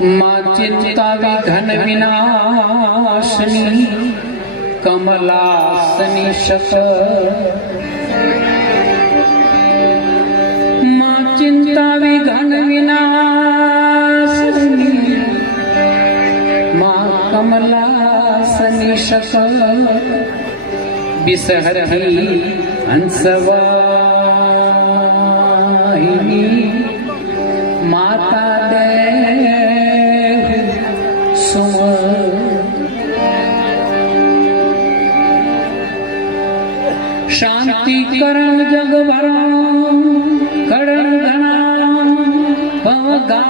माँ चिंता विघन विनाशनी कमलासनी शक माँ चिंता विघन विनाशनी माँ कमलासनी शक बिसहरही हंसवाहिनी माता दे शांति करण जग भरण करण घना भवगा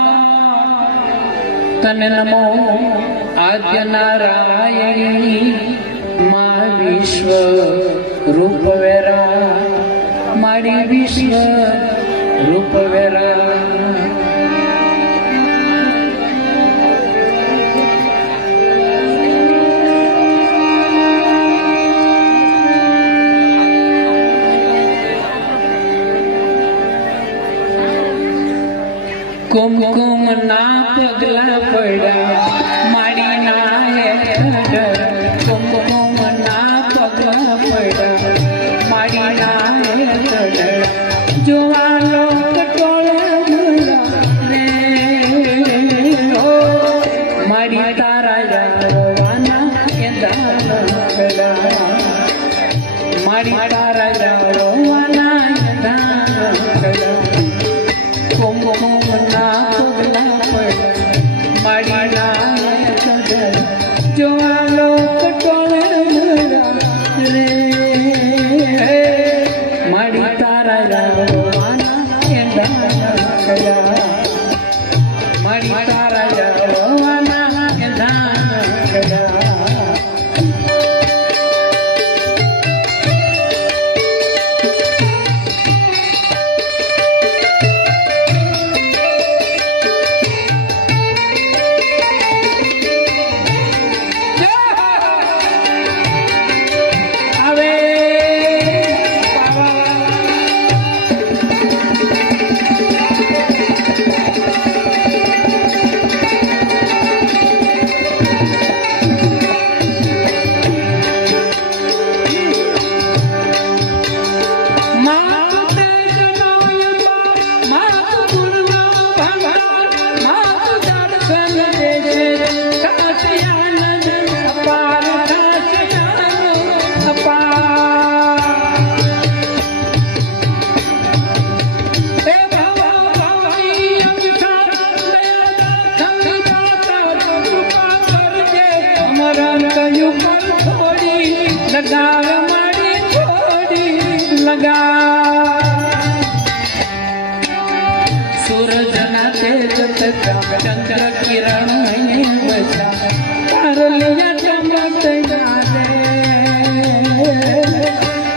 तन नमो आद्य नारायणी मां विश्व रूप वेरा मारी विश्व रूप वेरा कुमकुम ना पगला पड़ा माड़ी ना है कुमकुम ना पगला पड़ा माड़ी ना है जो वालो टोले मुला रे ओ माड़ी तारा जावाना के दाना कला माड़ी तारा जावाना के दाना कला कुमकुम ना पगला पड़ा माड़ी ना जो वालो टोले मुला रे माड़ी तारा जावाना के दाना कला माड़ी तारा जावाना के दाना कला लगाव माड़ी थोड़ी लगा सूरज ना तेज चंद्र किरण बचा तारलिया चमक जाए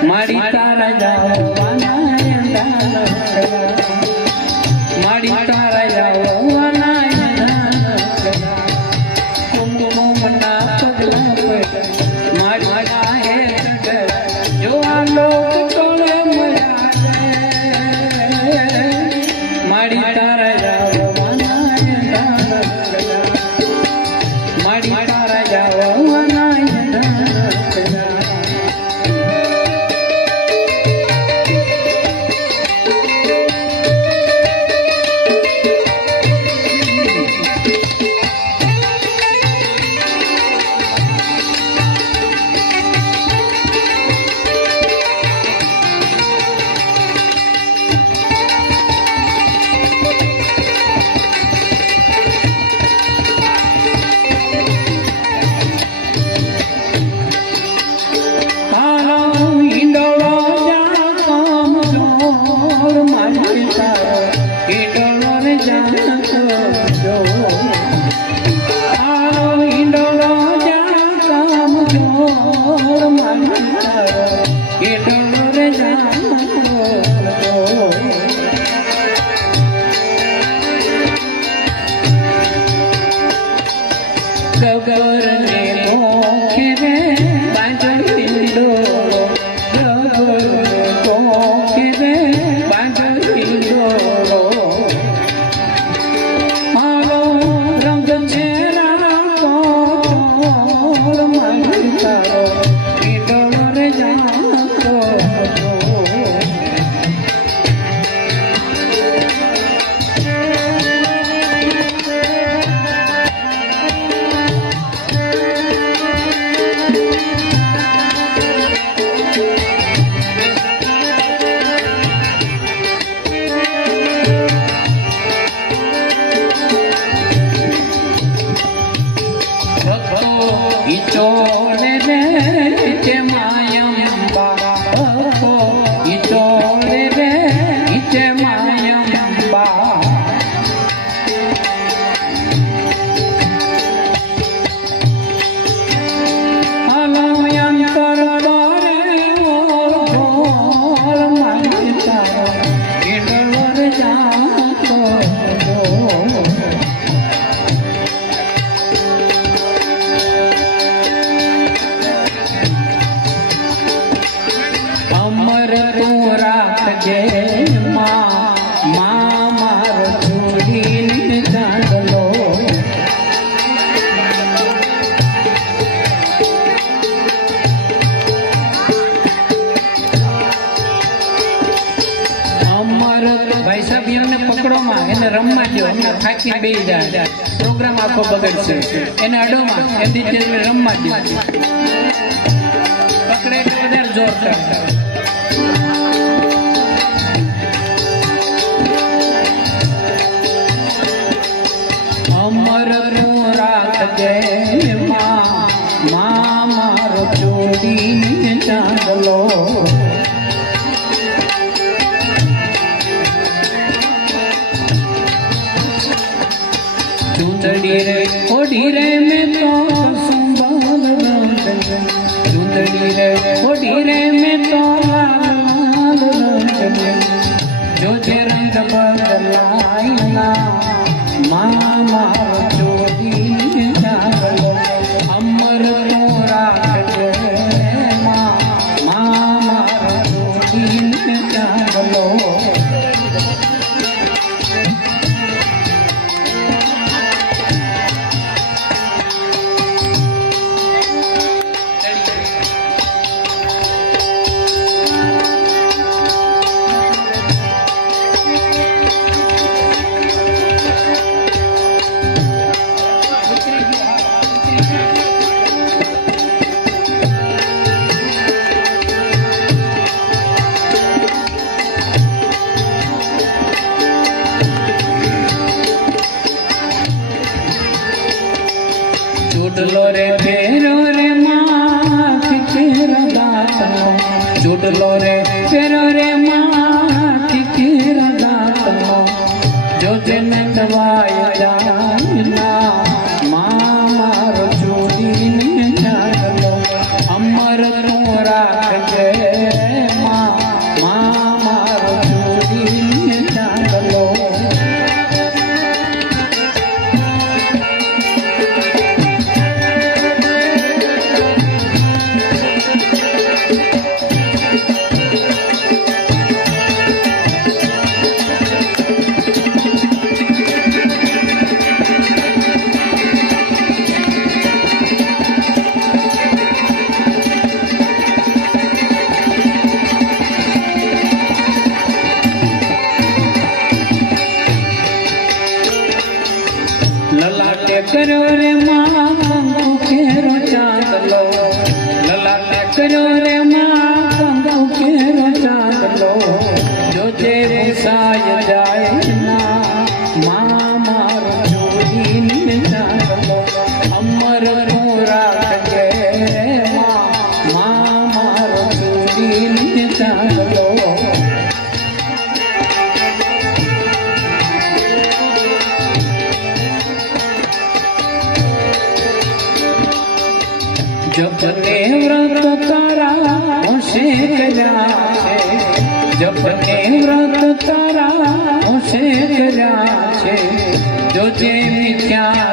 माड़ी तारा जावाना माड़ी तारा जावाना कुमकुम ना पगला पड़ा माड़ा है जो लोग टोले मरा माड़ी तारा जावाना माड़ी तारा जावाना रंग ઈચોળે રે ઈચે માયંબા ઈચોળે રે ઈચે માયંબા અમર તું રાખજે માં મારો છોડીને ચાંદલો અમર ભાઈ સાહેબ એમને પકડોમાં એને રમવા દો એમને થાકી બેસી જાય પ્રોગ્રામ આખો બગડશે એને અડોમાં એમની રમવા દો પકડે એટલે વધારે જોર કરતા અમર તું રાખજે માં મારો છોડીને ચાંદલો ચૂંદડી રે ઓઢી રે મેં તો સંભાળ ચૂંદડી રે ઓઢી રે મેં તો લાલ જોજે રંગ બદલાયના મારો છોડીને ચાંદલો અમર તું રાખજે મારો છોડીને ચાંદલો ચૂડલો રે ફેરો રે માં કેરા દાતનો ચૂડલો રે ફેરો રે માં કેરા દાતનો જો જેને દવાય જાના મારો છોડીને ચાંદલો અમર તું રાખજે મારો છોડીને ચાંદલો લલાટે કર્યો રે માં કેરો ચાંદલો લલાટે કર્યો રે માં કેરો ચાંદલો જોજે ભૂસાય જાય ના મારો છોડીને ચાંદલો અમર તું રાખજે મારો છોડીને ચાંદલો જપને વ્રત તારા હોશે કર્યા છે જપને વ્રત તારા હોશે કર્યા છે જોજે મિથ્યા